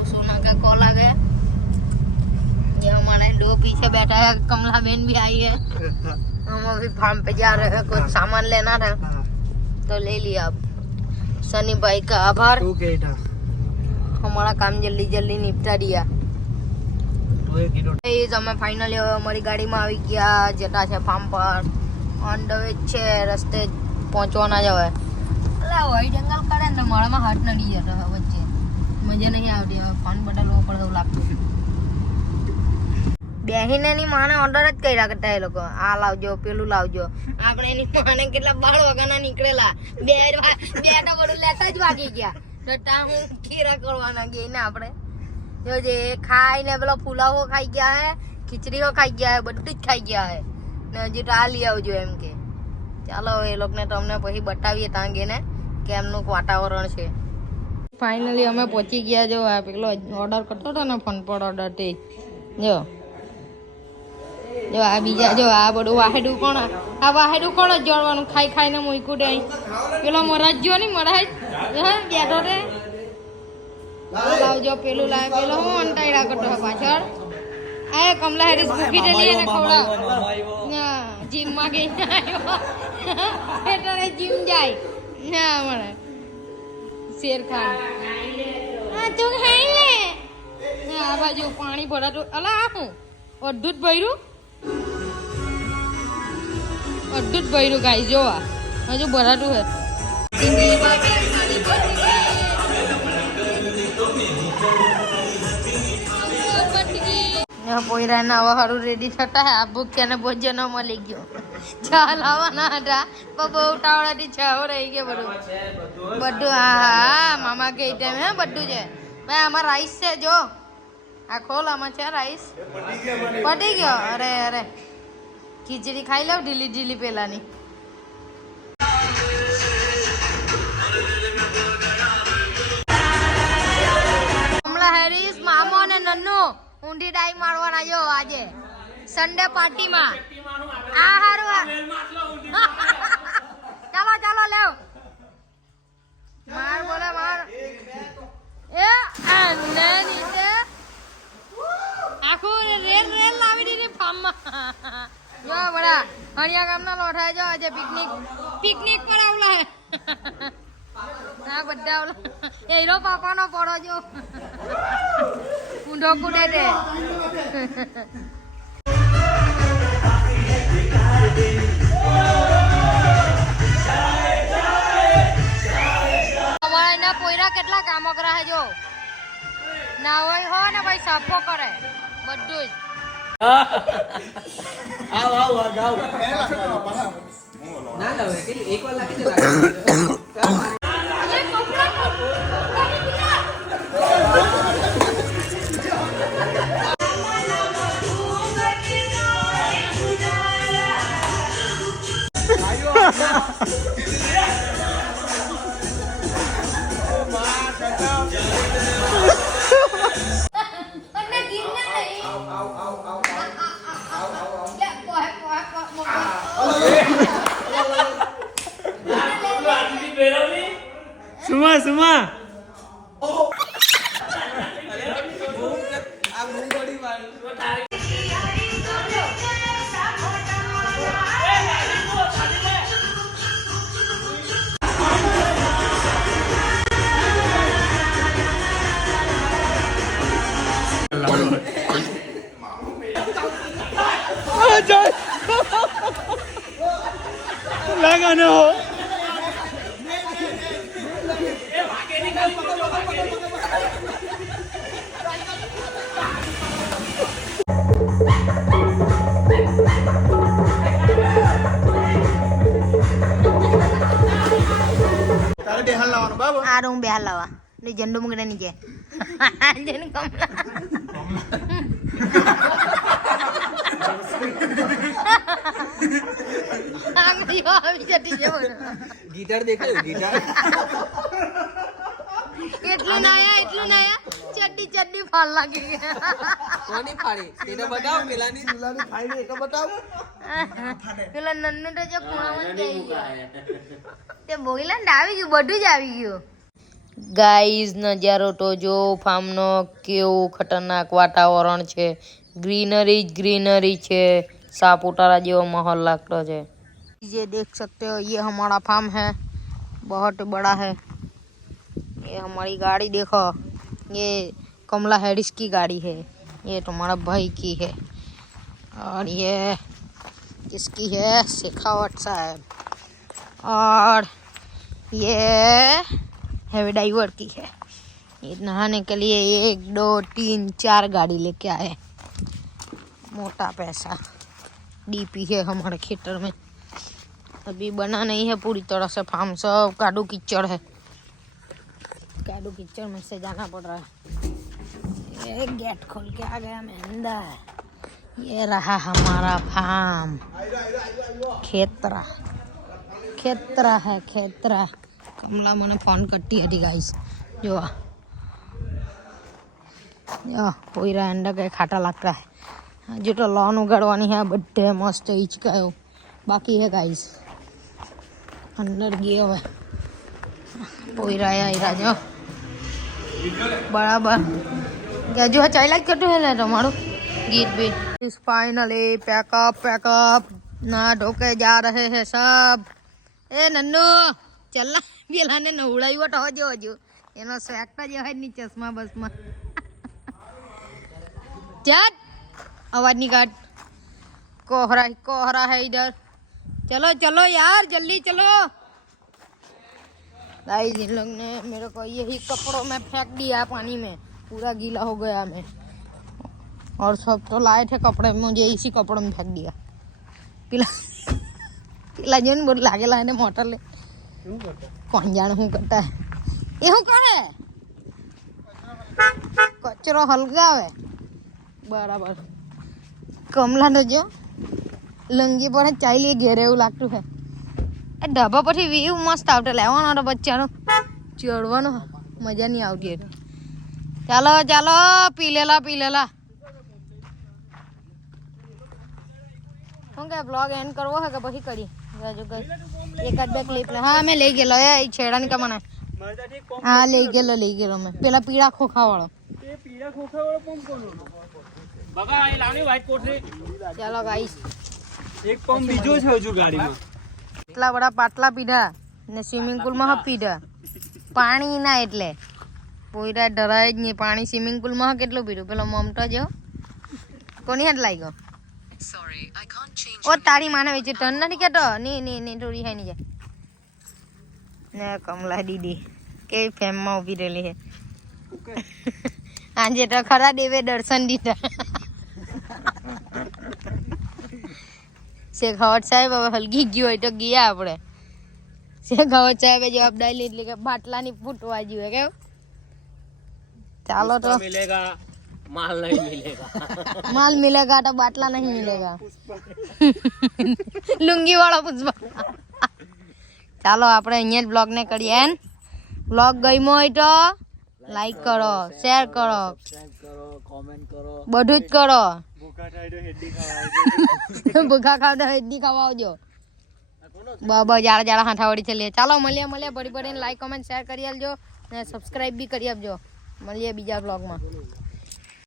वो सोना का कॉल आ गया। ये हमारे दो पीछे बैठा है, कमला बहन भी आई है। हम अभी फार्म पे जा रहे हैं, कुछ सामान लेना था तो ले लिया। अब सनी भाई का आभार, हमारा काम जल्दी जल्दी निपटा दिया। અમે ફાઇનલી હવે અમારી ગાડીમાં આવી ગયા, જતા છે ફાર્મ પર, ઓન ધ વે છે, રસ્તે પહોંચવાના જ હવે. એટલે હોય જંગલ કરે ને મારામાં હાથ નડી જતો વચ્ચે, મજા નહીં આવતી. હવે ફોન બદલવો પડે એવું લાગતું. બેહીને ની માને ઓર્ડર જ કર્યા કરતા એ લોકો, આ લાવજો પેલું લાવજો. આપણે એની માને કેટલા 12 વાગ્યાના નીકળેલા, બે તો બધું લેતા જ વાગી ગયા. તો તા હું ખીરા કરવાના ગઈ ને આપણે जो जे खाई ने पेलो फुलाવો खाई गया है, खिचड़ी हो खाई गया है, બધું જ ખાઈ ગયા है ને હજી તો આ લઈ આવજો એમ કે. ચાલો એ લોકોને તમને પછી બતાવીએ ત્યાં ગઈને કેમનું વાતાવરણ છે. ફાઇનલી અમે પહોંચી ગયા. જો આ પેલો ઓર્ડર કરતો હતો ને ફોન પર ઓર્ડર તે જો જો આ બીજા જો આ બધું વાહેડું કોણ, આ વાહેડું કોણ જ જોડવાનું ખાઈ ખાઈને મૂક્યું તે અહીં. પેલો મરાજ જો નહીં મરાજ બેઠો તે લાવજો પેલું લાવે, પેલો હું અંટાયડા કરતો પાછળ. આ કમલા હેરીસ ભૂખી ડેલી એને ખવડાવ. જીમ માં ગઈ એટલે જીમ જાય ના મળે. શેરખાન તું ખાઈ લે. આ બાજુ પાણી ભરાતું, અલા આ હું અડધું જ ભર્યું, અડધું જ ભર્યું ગાય જોવા હજુ ભરાતું હે. પોયરા ના હવે હારું રેડી થતા હે. આ ભૂખ્યા ને ભોજન મળી ગયો. ચા લાવવાના હતા પણ બહુ ઉતાવળાથી ચાઓ રહી ગયો બધું. હા મામા કે ટાઈમ હે બધું છે. ભાઈ આમાં રાઈસ છે જો, આ ખોલ આમાં છે રાઈસ. પડી ગયો. અરે અરે ખીચડી ખાઈ લઉં ઢીલી ઢીલી પેલાની. કમલા હેરીસ મામો ને નન્નુ ઊંડી ડાઈ મારવાના જો આજે સન્ડે પાર્ટીમાં. આ હારું ચાલો ચાલો લેવ માર બોલે માર એ આને નીચે આખું રેલ રેલ લાવી દીધી ફાર્મમાં. જો બડા હણિયા ગામના લોઠાય જો આજે પિકનિક પર આવલા હે. ના બધા આવલા હીરો પાપાનો પડો જો ઊંધો કુડે દે. અમારા એના પોયરા કેટલા કામો કરે છે જો. ના હોય હો ને ભાઈ સાફો કરે બધું જ. આવ આવ આવ ના ના એક વાર લાગી જાય. સુમા સુમા लगा न हो આ રૂમ બેહાર લાવા ને ઝંડો મુગડે નીચે જેને કમલા ગિટાર દેખાયું ગિટાર એટલું નાયા ચડ્ડી ફાલ લાગી ગયા. કોની ફાડી તેને બતાવ પેલાની ફાડી તો બતાવ. પેલા નન્નુ તો જો ખૂણામાં જ ગઈ ગયા તે બોઈલા ને આવી ગયું બધું જ આવી ગયું. ગાઈઝ નજારો તો જો ફાર્મનો કેવું ખતરનાક વાતાવરણ છે ग्रीनरी ग्रीनरी છે सापुतारा જેવો माहौल लगता है ये देख सकते हो ये हमारा फार्म है बहुत बड़ा है ये हमारी गाड़ी देखो ये कमला हैरिस की गाड़ी है ये तुम्हारा भाई की है और ये किसकी है शेखावत साहब और ये हैवी डाइवर की है ये नहाने के लिए 1 2 3 4 गाड़ी लेके आए मोटा पैसा डीपी है हमारे खेतर में अभी बना नहीं है पूरी तरह से फार्म सब कादू कीचड़ है कादू कीचड़ में से जाना पड़ रहा है ये गेट खोल के आ गया मैं अंदर ये रहा हमारा फार्म खेतरा खेतरा है खेतरा कमला मैंने फोन करती है गाइस जो पोईरा अंडा के खाटा लगता है जो तो लॉन उगाड़वानी है बड्डे मस्त हिचका बाकी है गाइस अंदर गए हुए पोईरा आया जो बराबर क्या जो चाय लाइक करते हैं तुम्हारो गीत भी इस फाइनली पैकअप ना ढोके जा रहे हैं सब ए नन्नू चल पेला ने नवड़ाई तो जो हजू एनो स्वेक्टर जो है नी चश्मा बसमा चल आवाज निकाल कोहरा है इधर चलो चलो यार जल्दी चलो गाइस इन लोग ने मेरे को यही कपड़ों में फेंक दिया पानी में पूरा गीला हो गया मैं और सब तो लाए थे कपड़े मुझे इसी कपड़ों में फेंक दिया पिला पिला जन बोल लागे लाने मोटर ले कौन जाने हूँ करता है ये हूँ करे कचरो हलगावे बराबर कमला तो जो लंगी पर चाय लिए घेरे એવું લાગતું છે એ ઢાબા પરથી વ્યૂ મસ્ત આવતો લેવાનો તો બચ્ચાનો ચડવાનો મજા નહીં આવતી ચાલો ચાલો પી લેલા શું કે બ્લોગ એન્ડ કરવો હે કે પછી કરી જો એકાદ બે ક્લિપ લે હા મેં લઈ ગયેલો એ છેડાની કમાના હા લઈ ગયેલો મેં પેલા પીળા ખોખા વાળો પંપ કોનો બાબા આ લાવની વ્હાઈટ કોટરી ચાલો ગાઈસ એક પંપ બીજો છે હજુ ગાડીમાં એટલા બડા પાટલા પીધા ને સ્વિમિંગ પુલ માં પીધા પાણી ના એટલે પોઈરા ડરાય જ નહીં પાણી સ્વિમિંગ પુલ માં કેટલું પીધું પેલો મમતો જો કોની હાથ લાગી ગયો ओ तारी माने विच टर्न नहीं केतो नी थोड़ी है नहीं जा ने कमला दीदी के फेम में उभी रेली है आज तो खरा देवे दर्शन दीता शेखावत साहेब હવે હલગી ગયો હોય તો ગયા આપણે शेखावत साहेब જવાબદારી લીધી કે બાટલા ની ફૂટવા જોઈએ કે ચાલો તો मिलेगा माल नहीं मिलेगा माल मिलेगा तो बाटला नहीं मिलेगा लुंगी वाला पुष्पा ચાલો આપણે અહીંયા જ બ્લોગ ને કરીએ એન બ્લોગ ગમ્યો હોય તો લાઈક કરો શેર કરો कमेंट करो બધું જ કરો भूखा થાય તો હેડી ખાવા ભૂખા ખાવ તો હેડી ખાવા આવજો બાબા જાડા જાડા હાથાવડી છે લે ચાલો મળીએ બડી બડીને લાઈક કમેન્ટ શેર કરી આલજો ને સબસ્ક્રાઇબ બી કરી આપજો મળીએ બીજા બ્લોગમાં